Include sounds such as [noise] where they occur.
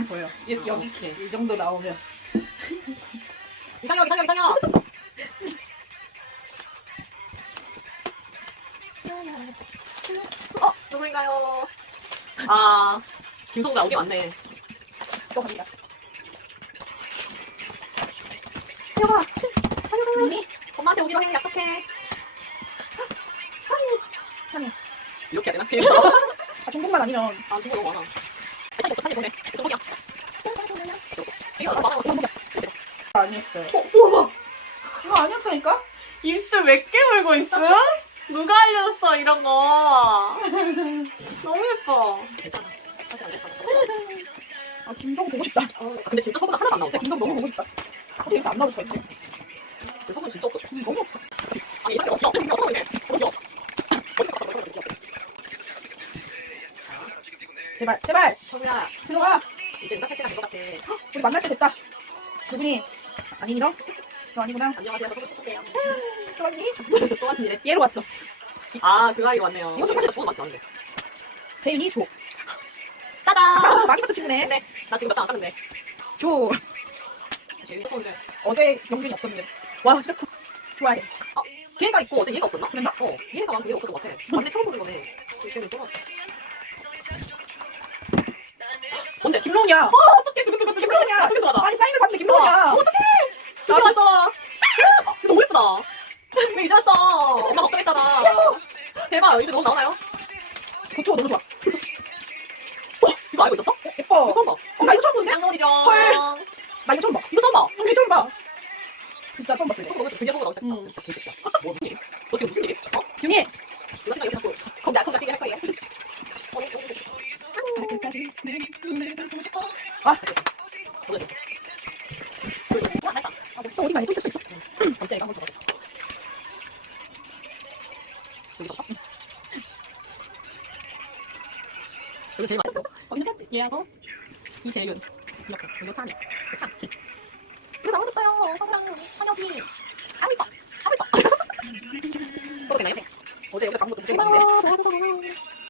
정도는 보여. 이, 어, 여기 오케이. 이 정도 나오면. 이상형 이상형 이상형 어 누구인가요? 아 김성우가 여기 왔네 또 갑니다. 여봐 언니 엄마한테 오기로 해 약속해 찬이. 이렇게 해야 되나? [laughs] 아 중복만 아니면. 아 친구 너무 많아 아니 아니었어요. 어 우와 이거 아니었다니까? 입술 몇 개 물고 있어? 누가 알려줬어 이런 거 너무 예뻐 아 김성 보고 싶다. 어, 근데 진짜 속은 하나도 안 나오죠? 진짜 김성 너무 보고 싶다. 어떻게 이렇게 안 있지? 그 속은 진짜 없어. 음, 너무 없어. 아니 이상하게 없어. 없어. 없어. 없어. 없어. 제발 제발 성우야, 들어가. 이제 응답할 때가 된것 같아. 우리 만날 때 됐다. 누구니? 아니 너? 너 아니구나. 안녕하세요. 씻을게요. 또 왔니? 또 왔니? [laughs] 얘로 왔어. 아, 그 아이로 왔네요. 이거 사실 주원 맞지 않은데. 재윤이 조. 따단! 아, 마지막도 친구네. 네, 나 지금 몇장안 땄는데. 조. 제일 예쁜데. 어제 영준이 없었는데. 와 진짜 그- 좋아해. 아, 얘가 있고 어제 얘가 없었나? 그랬나? 어, 얘가 많고 얘가 없었던 것 같아. 맞네, 처음 보는 거네. 이때는 또 왔어. 뭔데? 김롱이야. 어, 어떡해. 두근두근 김롱이야. 두근두근하다. 아니 사인을 받는데 김롱이야. 어떡해. 드디어 왔어. 너무 예쁘다. 왜 이제 왔어? 엄마 걱정했잖아. 대박. 이제 너무 나오나요? 고추가 너무 좋아. 어, 이거 알고 있었어? 어, 예뻐. 처음 봐. 어, 나 이거 처음 보는데? 헐. 나 이거 처음 봐. 이거 처음 봐. 이거 처음 봐. 진짜 처음 봤어. 이거. 드디어 보고. 음. 진짜 개새끼야. 뭐 무슨 일이? 너 지금 무슨 일이? 어? 윤희. 이거 생각이 자꾸 겁나 겁나 뛰게 할 거야. 어, 이거 끝까지 내 눈을 보고 싶어. 아, 아, 어? 얘하고 이 재윤 이렇게 이거 참이 이거 나와줬어요 사랑